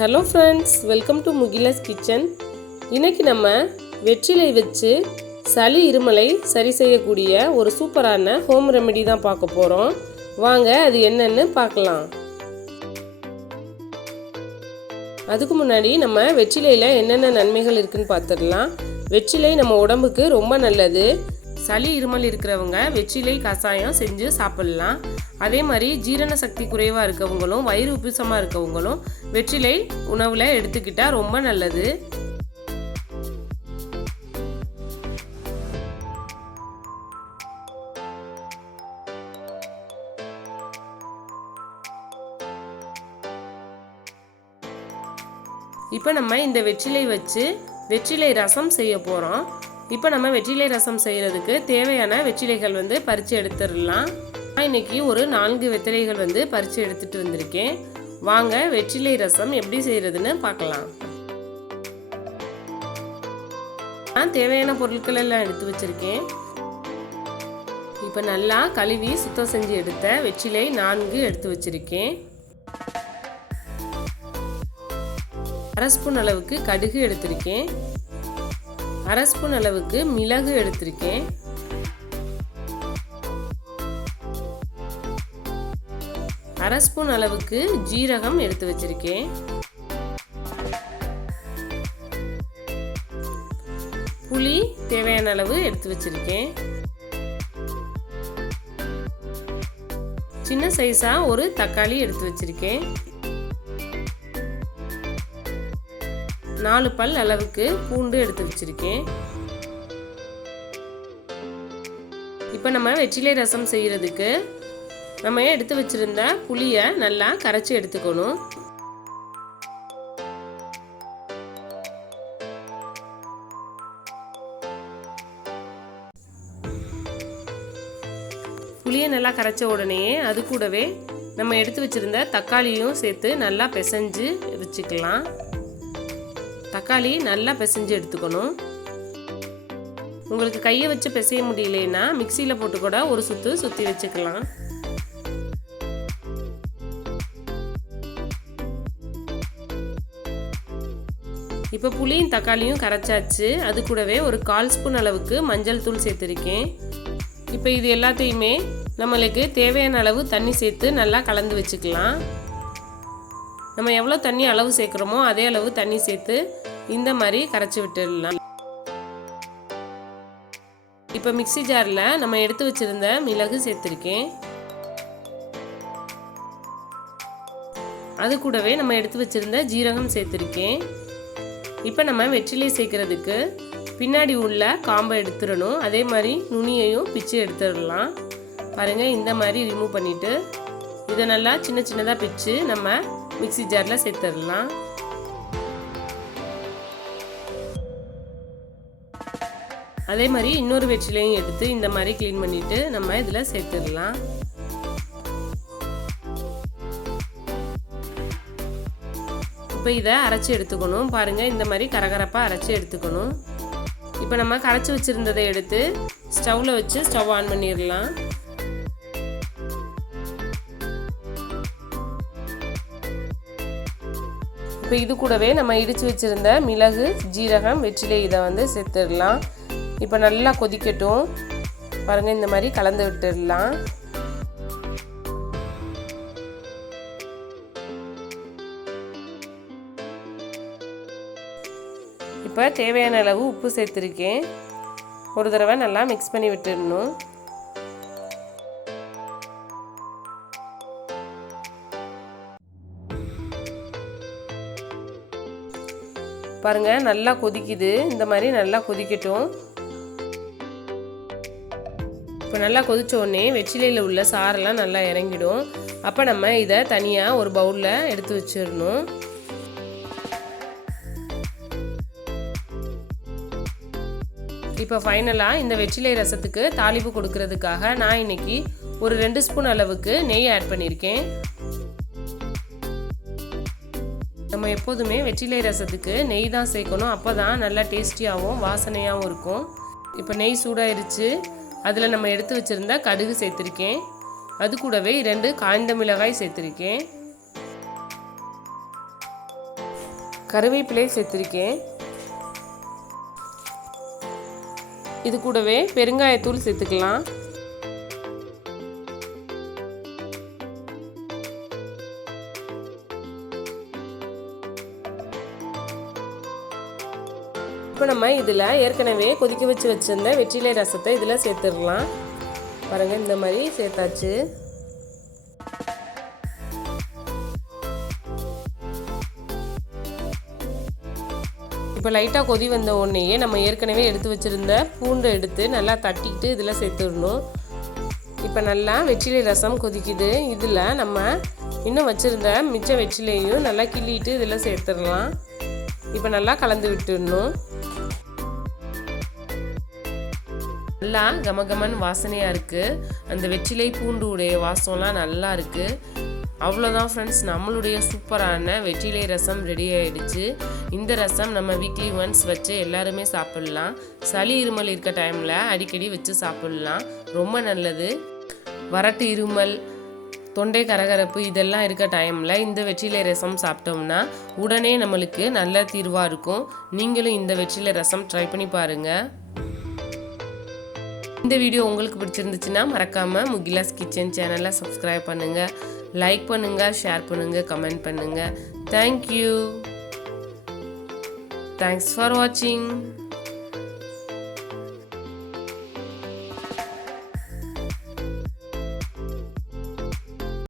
Hello friends, welcome to Mugila's kitchen. இன்றைக்கி நம்ம வெற்றிலை வச்சு சளி இருமலை சரி செய்யக்கூடிய ஒரு சூப்பரான ஹோம் ரெமெடி தான் பார்க்க போகிறோம். வாங்க அது என்னன்னு பார்க்கலாம். அதுக்கு முன்னாடி நம்ம வெற்றிலையில் என்னென்ன நன்மைகள் இருக்குதுன்னு பார்த்துடலாம். வெற்றிலை நம்ம உடம்புக்கு ரொம்ப நல்லது. சளி இருமல் இருக்கிறவங்க வெற்றிலை கஷாயம் செஞ்சு சாப்பிட்லாம். அதே மாதிரி ஜீரண சக்தி குறைவாக இருக்கவங்களும் வயிறு உப்புசமாக இருக்கவங்களும் வெற்றிலை உணவில் எடுத்துக்கிட்டால் ரொம்ப நல்லது. இப்போ நம்ம இந்த வெற்றிலை வச்சு வெற்றிலை ரசம் செய்ய போகிறோம். இப்போ நம்ம வெற்றிலை ரசம் செய்கிறதுக்கு தேவையான வெற்றிலைகள் பறித்து எடுத்துடலாம். நான் இன்றைக்கி ஒரு 4 வெற்றிலைகள் பறித்து எடுத்துகிட்டு வந்திருக்கேன். வாங்க வெற்றிலை ரசம் எப்படி செய்கிறதுன்னு பார்க்கலாம். நான் தேவையான பொருட்கள் எல்லாம் எடுத்து வச்சுருக்கேன். இப்போ நல்லா கழுவி சுத்தம் செஞ்சு எடுத்த வெற்றிலை 4 எடுத்து வச்சுருக்கேன். 1/2 ஸ்பூன் அளவுக்கு கடுகு எடுத்திருக்கேன். 1/2 ஸ்பூன் அளவுக்கு மிளகு எடுத்திருக்கேன். 1/2 ஸ்பூன் அளவுக்கு ஜீரகம் எடுத்து வச்சிருக்கேன். புளி தேவையான அளவு எடுத்து வச்சிருக்கேன். சின்ன சைஸா ஒரு தக்காளி எடுத்து வச்சிருக்கேன். 4 பல் அளவுக்கு பூண்டு எடுத்து வச்சிருக்கேன். இப்போ நம்ம வெற்றிலை ரசம் செய்யறதுக்கு நம்ம எடுத்து வச்சிருந்த புளியை நல்லா கரைச்சி எடுத்துக்கணும். புளியை நல்லா கரைச்ச உடனே அது கூடவே நம்ம எடுத்து வச்சிருந்த தக்காளியும் சேர்த்து நல்லா பிசைஞ்சு வச்சுக்கலாம். தக்காளி நல்லா பிசைஞ்சு எடுத்துக்கணும். உங்களுக்கு கையை வச்சு பிசைய முடியலன்னா மிக்சியில் போட்டு கூட ஒரு சுற்றி வச்சுக்கலாம். இப்போ புளியும் தக்காளியும் கரைச்சாச்சு. அது கூடவே ஒரு 1/4 ஸ்பூன் அளவுக்கு மஞ்சள் தூள் சேர்த்துருக்கேன். இப்போ இது எல்லாத்தையுமே நம்மளுக்கு தேவையான அளவு தண்ணி சேர்த்து நல்லா கலந்து வச்சுக்கலாம். நம்ம எவ்வளோ தண்ணி அளவு சேர்க்குறோமோ அதே அளவு தண்ணி சேர்த்து இந்த மாதிரி கரைச்சி விட்டுடலாம். இப்போ மிக்ஸி ஜாரில் நம்ம எடுத்து வச்சிருந்த மிளகு சேர்த்துருக்கேன். அது கூடவே நம்ம எடுத்து வச்சிருந்த ஜீரகம் சேர்த்துருக்கேன். இப்போ நம்ம வெற்றிலை சேர்க்கறதுக்கு பின்னாடி உள்ள காம்பை எடுத்துடணும். அதே மாதிரி நுனியையும் பிச்சு எடுத்துடலாம். பாருங்கள், இந்த மாதிரி ரிமூவ் பண்ணிவிட்டு இதை நல்லா சின்ன சின்னதாக பிச்சு நம்ம மிக்ஸி ஜாரில் சேர்த்துடலாம். அதே மாதிரி இன்னொரு வெற்றிலையும் எடுத்து இந்த மாதிரி க்ளீன் பண்ணிவிட்டு நம்ம இதில் சேர்த்துடலாம். இப்போ இதை அரைச்சி எடுத்துக்கணும். பாருங்கள், இந்த மாதிரி கரகரப்பாக அரைச்சி எடுத்துக்கணும். இப்போ நம்ம கரைச்சி வச்சுருந்ததை எடுத்து ஸ்டவ்வில் வச்சு ஸ்டவ் ஆன் பண்ணிடலாம். இப்போ இது கூடவே நம்ம இடித்து வச்சுருந்த மிளகு ஜீரகம் வெற்றிலை இதை சேர்த்துடலாம். இப்போ நல்லா கொதிக்கட்டும். பாருங்கள், இந்த மாதிரி கலந்து விட்டுடலாம். இப்போ தேவையான அளவு உப்பு சேர்த்துருக்கேன். ஒரு தடவை நல்லா மிக்ஸ் பண்ணி விட்டுடணும். பாருங்கள், நல்லா கொதிக்குது. இந்த மாதிரி நல்லா கொதிக்கட்டும். இப்போ நல்லா கொதிச்ச உடனே வெற்றிலையில் உள்ள சாரெல்லாம் நல்லா இறங்கிடும். அப்போ நம்ம இதை தனியாக ஒரு பவுலில் எடுத்து வச்சிடணும். இப்போ ஃபைனலாக இந்த வெற்றிலை ரசத்துக்கு தாளிப்பு கொடுக்கறதுக்காக நான் இன்னைக்கு ஒரு 2 ஸ்பூன் அளவுக்கு நெய் ஆட் பண்ணியிருக்கேன். நம்ம எப்போதுமே வெற்றிலை ரசத்துக்கு நெய் தான் சேர்க்கணும். அப்போ தான் நல்லா டேஸ்டியாகவும் வாசனையாகவும் இருக்கும். இப்போ நெய் சூடாயிருச்சு. அதில் நம்ம எடுத்து வச்சுருந்த கடுகு சேர்த்துருக்கேன். அது கூடவே 2 காய்ந்த மிளகாய் சேர்த்துருக்கேன். கருவேப்பிலை சேர்த்துருக்கேன். இது கூடவே பெருங்காயத்தூள் சேர்த்துக்கலாம். இப்போ நம்ம இதில் ஏற்கனவே கொதிக்க வச்சு வச்சுருந்த வெற்றிலை ரசத்தை இதில் சேர்த்துடலாம். பாருங்கள், இந்த மாதிரி சேர்த்தாச்சு. இப்போ லைட்டாக கொதி வந்த உடனேயே நம்ம ஏற்கனவே எடுத்து வச்சுருந்த பூண்டை எடுத்து நல்லா தட்டிக்கிட்டு இதில் சேர்த்துடணும். இப்போ நல்லா வெற்றிலை ரசம் கொதிக்குது. இதில் நம்ம இன்னும் வச்சுருந்த மிச்ச வெற்றிலையும் நல்லா கிள்ளிட்டு இதில் சேர்த்துடலாம். இப்போ நல்லா கலந்து விட்டுடணும். நல்லா கமகமன் வாசனையாக இருக்குது. அந்த வெற்றிலை பூண்டு உடைய வாசம்லாம் நல்லா இருக்குது. அவ்வளோதான் ஃப்ரெண்ட்ஸ், நம்மளுடைய சூப்பரான வெற்றிலை ரசம் ரெடி ஆகிடுச்சு. இந்த ரசம் நம்ம வீக்லி ஒன்ஸ் வச்சு எல்லாருமே சாப்பிட்லாம். சளி இருமல் இருக்க டைமில் அடிக்கடி வச்சு சாப்பிட்லாம், ரொம்ப நல்லது. வறட்டு இருமல், தொண்டை கரகரப்பு இதெல்லாம் இருக்க டைமில் இந்த வெற்றிலை ரசம் சாப்பிட்டோம்னா உடனே நம்மளுக்கு நல்ல தீர்வாக இருக்கும். நீங்களும் இந்த வெற்றிலை ரசம் ட்ரை பண்ணி பாருங்கள். இந்த வீடியோ உங்களுக்கு பிடிச்சிருந்துச்சுன்னா மறக்காமல் முகிலாஸ் கிச்சன் சேனலை சப்ஸ்கிரைப் பண்ணுங்கள், லைக் பண்ணுங்கள், ஷேர் பண்ணுங்கள், கமெண்ட் பண்ணுங்கள். தேங்க்யூ. தேங்க்ஸ் ஃபார் வாட்சிங்.